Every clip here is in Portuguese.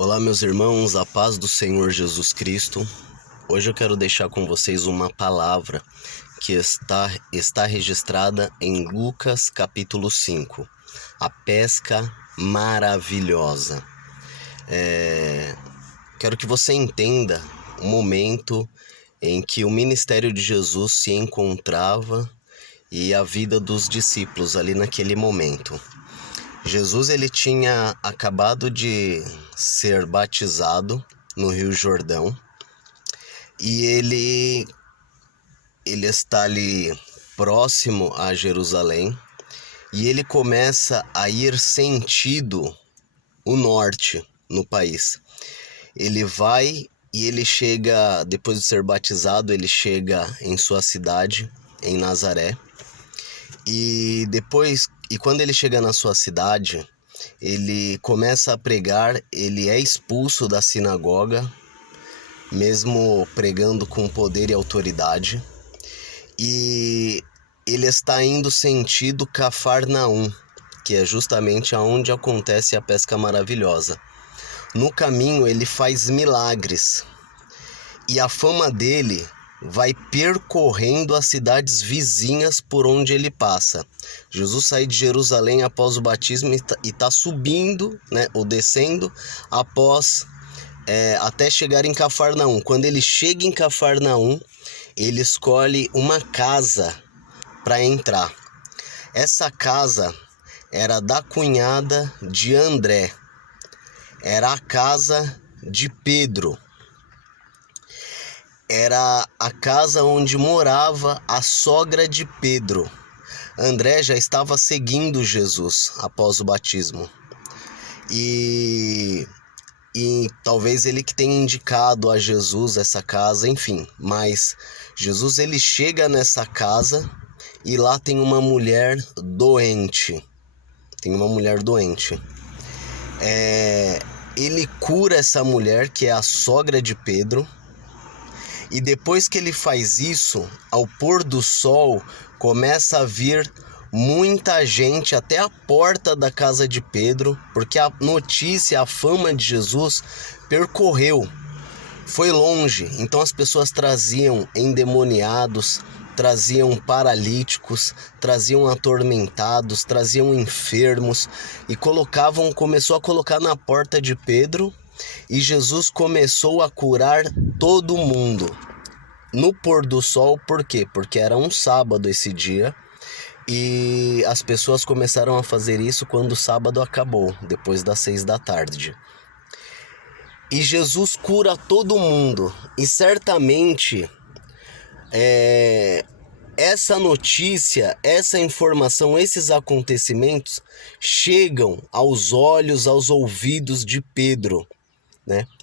Olá, meus irmãos, a paz do Senhor Jesus Cristo. Hoje eu quero deixar com vocês uma palavra que está registrada em Lucas capítulo 5, a pesca maravilhosa. Quero que você entenda o momento em que o ministério de Jesus se encontrava e a vida dos discípulos ali naquele momento. Jesus ele tinha acabado de ser batizado no Rio Jordão e ele está ali próximo a Jerusalém e ele começa a ir sentido o norte no país. Ele vai e ele chega, depois de ser batizado, ele chega em sua cidade, em Nazaré. E quando ele chega na sua cidade, ele começa a pregar, ele é expulso da sinagoga, mesmo pregando com poder e autoridade. E ele está indo sentido Cafarnaum, que é justamente aonde acontece a pesca maravilhosa. No caminho ele faz milagres e a fama dele vai percorrendo as cidades vizinhas por onde ele passa. Jesus sai de Jerusalém após o batismo e está subindo, ou descendo até chegar em Cafarnaum. Quando ele chega em Cafarnaum, ele escolhe uma casa para entrar. Essa casa era da cunhada de André, era a casa de Pedro. Era a casa onde morava a sogra de Pedro. André já estava seguindo Jesus após o batismo. E talvez ele que tenha indicado a Jesus essa casa, enfim. Mas Jesus ele chega nessa casa e lá tem uma mulher doente. Ele cura essa mulher, que é a sogra de Pedro. E depois que ele faz isso, ao pôr do sol, começa a vir muita gente até a porta da casa de Pedro, porque a notícia, a fama de Jesus percorreu, foi longe. Então as pessoas traziam endemoniados, traziam paralíticos, traziam atormentados, traziam enfermos e começou a colocar na porta de Pedro. E Jesus começou a curar todo mundo no pôr do sol. Por quê? Porque era um sábado esse dia e as pessoas começaram a fazer isso quando o sábado acabou, depois das 6 da tarde. E Jesus cura todo mundo e certamente essa notícia, essa informação, esses acontecimentos chegam aos olhos, aos ouvidos de Pedro,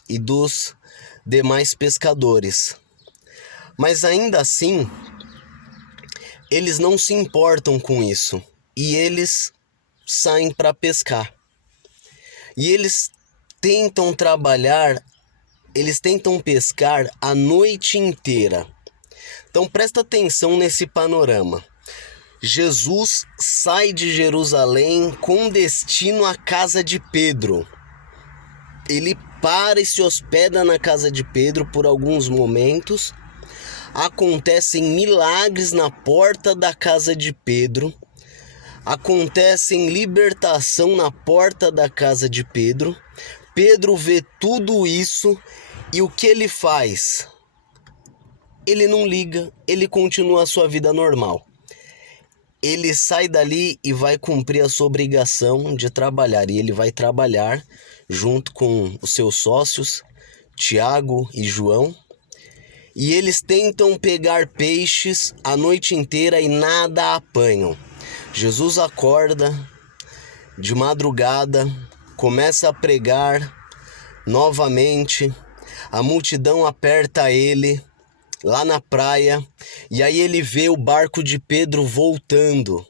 e dos demais pescadores. Mas ainda assim, eles não se importam com isso e eles saem para pescar. E eles tentam pescar a noite inteira. Então presta atenção nesse panorama. Jesus sai de Jerusalém com destino à casa de Pedro. Ele para e se hospeda na casa de Pedro por alguns momentos. Acontecem milagres na porta da casa de Pedro. Acontecem libertação na porta da casa de Pedro. Pedro vê tudo isso e o que ele faz? Ele não liga, ele continua a sua vida normal. Ele sai dali e vai cumprir a sua obrigação de trabalhar. E ele vai trabalhar junto com os seus sócios, Tiago e João. E eles tentam pegar peixes a noite inteira e nada apanham. Jesus acorda de madrugada, começa a pregar novamente. A multidão aperta ele lá na praia, e aí ele vê o barco de Pedro voltando.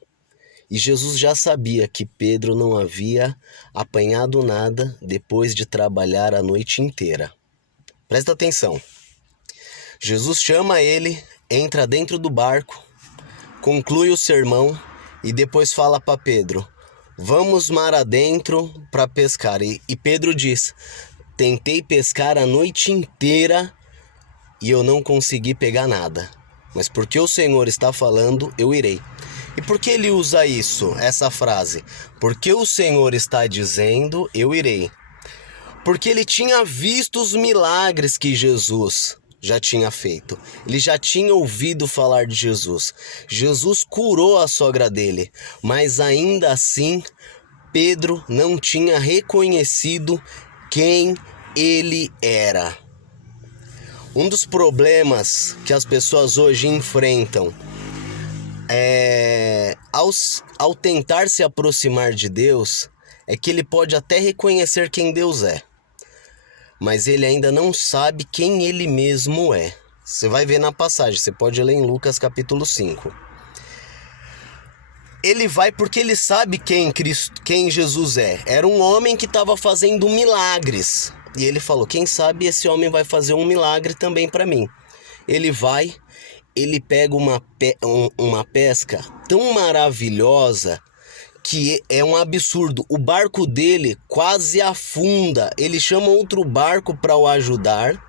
E Jesus já sabia que Pedro não havia apanhado nada depois de trabalhar a noite inteira. Presta atenção. Jesus chama ele, entra dentro do barco, conclui o sermão e depois fala para Pedro: vamos mar adentro para pescar. E Pedro diz: tentei pescar a noite inteira e eu não consegui pegar nada. Mas porque o Senhor está falando, eu irei. E por que ele usa essa frase? Porque o Senhor está dizendo, eu irei. Porque ele tinha visto os milagres que Jesus já tinha feito. Ele já tinha ouvido falar de Jesus. Jesus curou a sogra dele, mas ainda assim, Pedro não tinha reconhecido quem ele era. Um dos problemas que as pessoas hoje enfrentam ao tentar se aproximar de Deus, é que ele pode até reconhecer quem Deus é, mas ele ainda não sabe quem ele mesmo é. Você vai ver na passagem, você pode ler em Lucas capítulo 5. Ele vai porque ele sabe quem Jesus é. Era um homem que estava fazendo milagres. E ele falou, quem sabe esse homem vai fazer um milagre também para mim. Ele vai, ele pega uma pesca tão maravilhosa que é um absurdo. O barco dele quase afunda. Ele chama outro barco para o ajudar.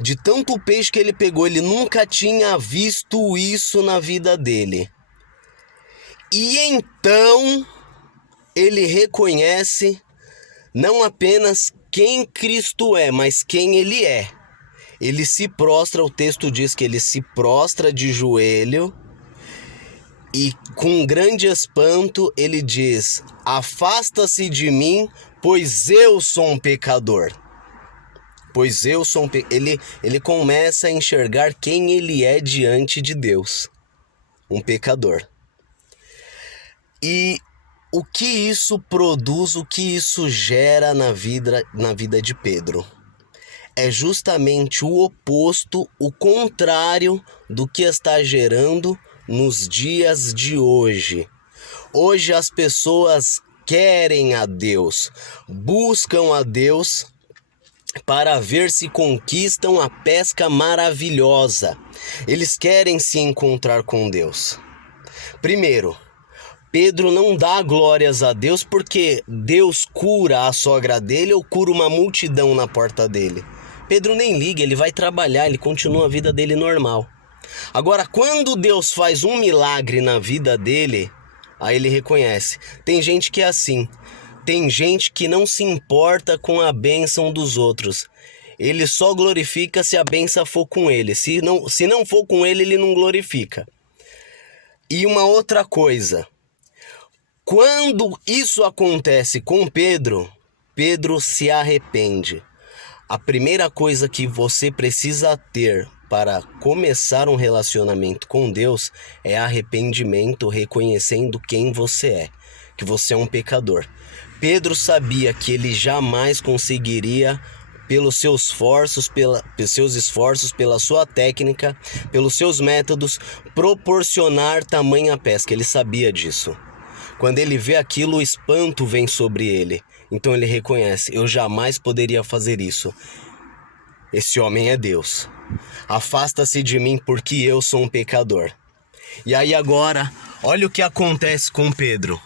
De tanto peixe que ele pegou, ele nunca tinha visto isso na vida dele. E então ele reconhece não apenas quem Cristo é, mas quem ele é. Ele se prostra, o texto diz que ele se prostra de joelho e com grande espanto ele diz, afasta-se de mim, pois eu sou um pecador. Pois eu sou ele começa a enxergar quem ele é diante de Deus, um pecador. E o que isso produz, o que isso gera na vida de Pedro? É justamente o oposto, o contrário do que está gerando nos dias de hoje. Hoje as pessoas querem a Deus, buscam a Deus para ver se conquistam a pesca maravilhosa. Eles querem se encontrar com Deus. Primeiro, Pedro não dá glórias a Deus porque Deus cura a sogra dele ou cura uma multidão na porta dele. Pedro nem liga, ele vai trabalhar, ele continua a vida dele normal. Agora, quando Deus faz um milagre na vida dele, aí ele reconhece. Tem gente que é assim, tem gente que não se importa com a bênção dos outros. Ele só glorifica se a bênção for com ele. Se não for com ele, ele não glorifica. E uma outra coisa. Quando isso acontece com Pedro, Pedro se arrepende. A primeira coisa que você precisa ter para começar um relacionamento com Deus é arrependimento, reconhecendo quem você é, que você é um pecador. Pedro sabia que ele jamais conseguiria, pelos seus esforços, pela sua técnica, pelos seus métodos, proporcionar tamanha pesca. Ele sabia disso. Quando ele vê aquilo, o espanto vem sobre ele. Então ele reconhece, eu jamais poderia fazer isso. Esse homem é Deus. Afasta-se de mim porque eu sou um pecador. E aí agora, olha o que acontece com Pedro.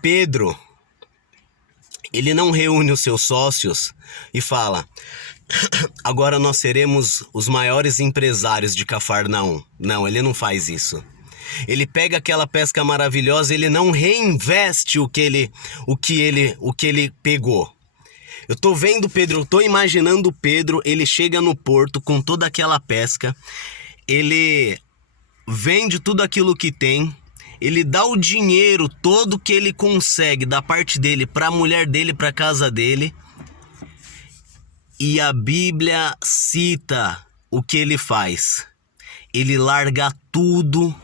Pedro, ele não reúne os seus sócios e fala, agora nós seremos os maiores empresários de Cafarnaum. Não, ele não faz isso. Ele pega aquela pesca maravilhosa, ele não reinveste o que ele pegou. Eu tô vendo Pedro, eu tô imaginando Pedro, ele chega no porto com toda aquela pesca, ele vende tudo aquilo que tem, ele dá o dinheiro todo que ele consegue da parte dele para a mulher dele, para a casa dele. E a Bíblia cita o que ele faz. Ele larga tudo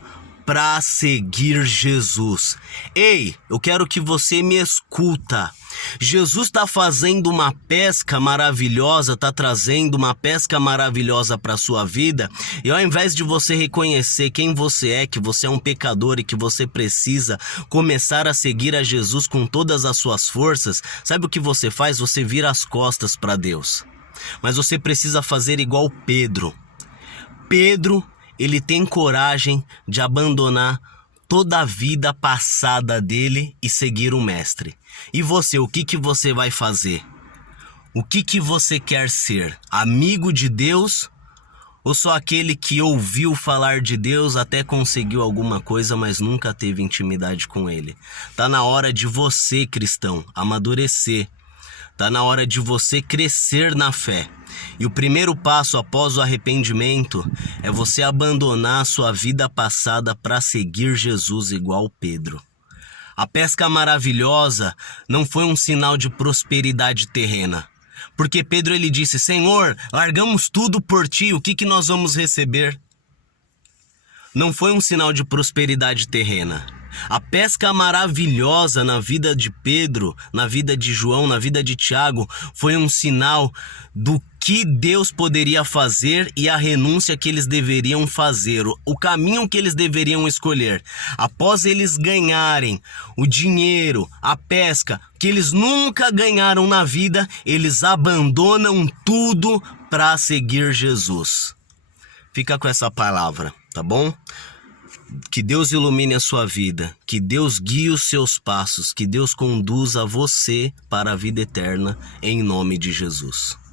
para seguir Jesus. Ei, eu quero que você me escuta. Jesus está fazendo uma pesca maravilhosa, está trazendo uma pesca maravilhosa para a sua vida, e ao invés de você reconhecer quem você é, que você é um pecador e que você precisa começar a seguir a Jesus com todas as suas forças, sabe o que você faz? Você vira as costas para Deus. Mas você precisa fazer igual Pedro. Pedro, ele tem coragem de abandonar toda a vida passada dele e seguir o mestre. E você, o que você vai fazer? O que você quer ser? Amigo de Deus ou só aquele que ouviu falar de Deus, até conseguiu alguma coisa, mas nunca teve intimidade com Ele? Tá na hora de você, cristão, amadurecer. Tá na hora de você crescer na fé. E o primeiro passo após o arrependimento é você abandonar a sua vida passada para seguir Jesus igual Pedro. A pesca maravilhosa não foi um sinal de prosperidade terrena. Porque Pedro ele disse: Senhor, largamos tudo por ti, o que nós vamos receber? Não foi um sinal de prosperidade terrena. A pesca maravilhosa na vida de Pedro, na vida de João, na vida de Tiago, foi um sinal do que Deus poderia fazer e a renúncia que eles deveriam fazer, o caminho que eles deveriam escolher. Após eles ganharem o dinheiro, a pesca, que eles nunca ganharam na vida, eles abandonam tudo para seguir Jesus. Fica com essa palavra, tá bom? Que Deus ilumine a sua vida, que Deus guie os seus passos, que Deus conduza você para a vida eterna, em nome de Jesus.